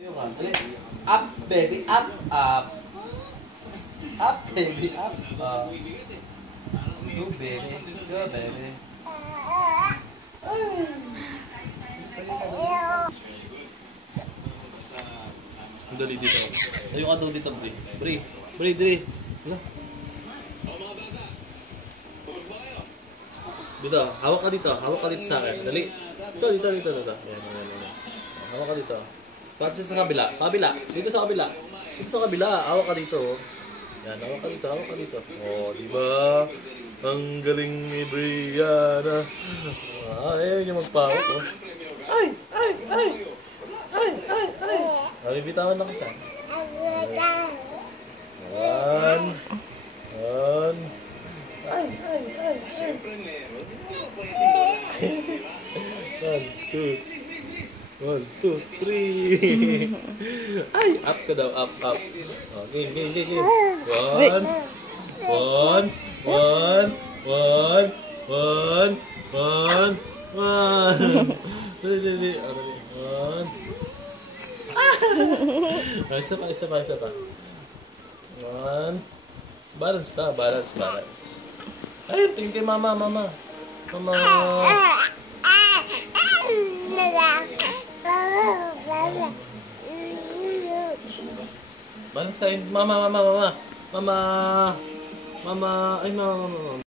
Up, baby, up, up. Up, baby, up, up. Go, baby, go, baby. Dali dito. Ayun ka daw dito, Bri. Bri, Dri. Dito, hawak ka dito. Hawak ka dito sa akin. Dali. Dito. Ayan. Hawak ka dito. Kasi sa kabila. Dito sa kabila. Hawak ka dito. Yan, hawak ka dito. Oh, di ba? Ang galing ni Brianna. Ayaw niya magpawak, oh. Ay! Bibitawan na kita. One. Ay. 1, 2, 3. Ay, up ka daw, up. Okay. 1. Dali. 1. Isa pa. 1. Balance. Ay, tingin kay mama. Balance tayo. Mama. Ay, mama.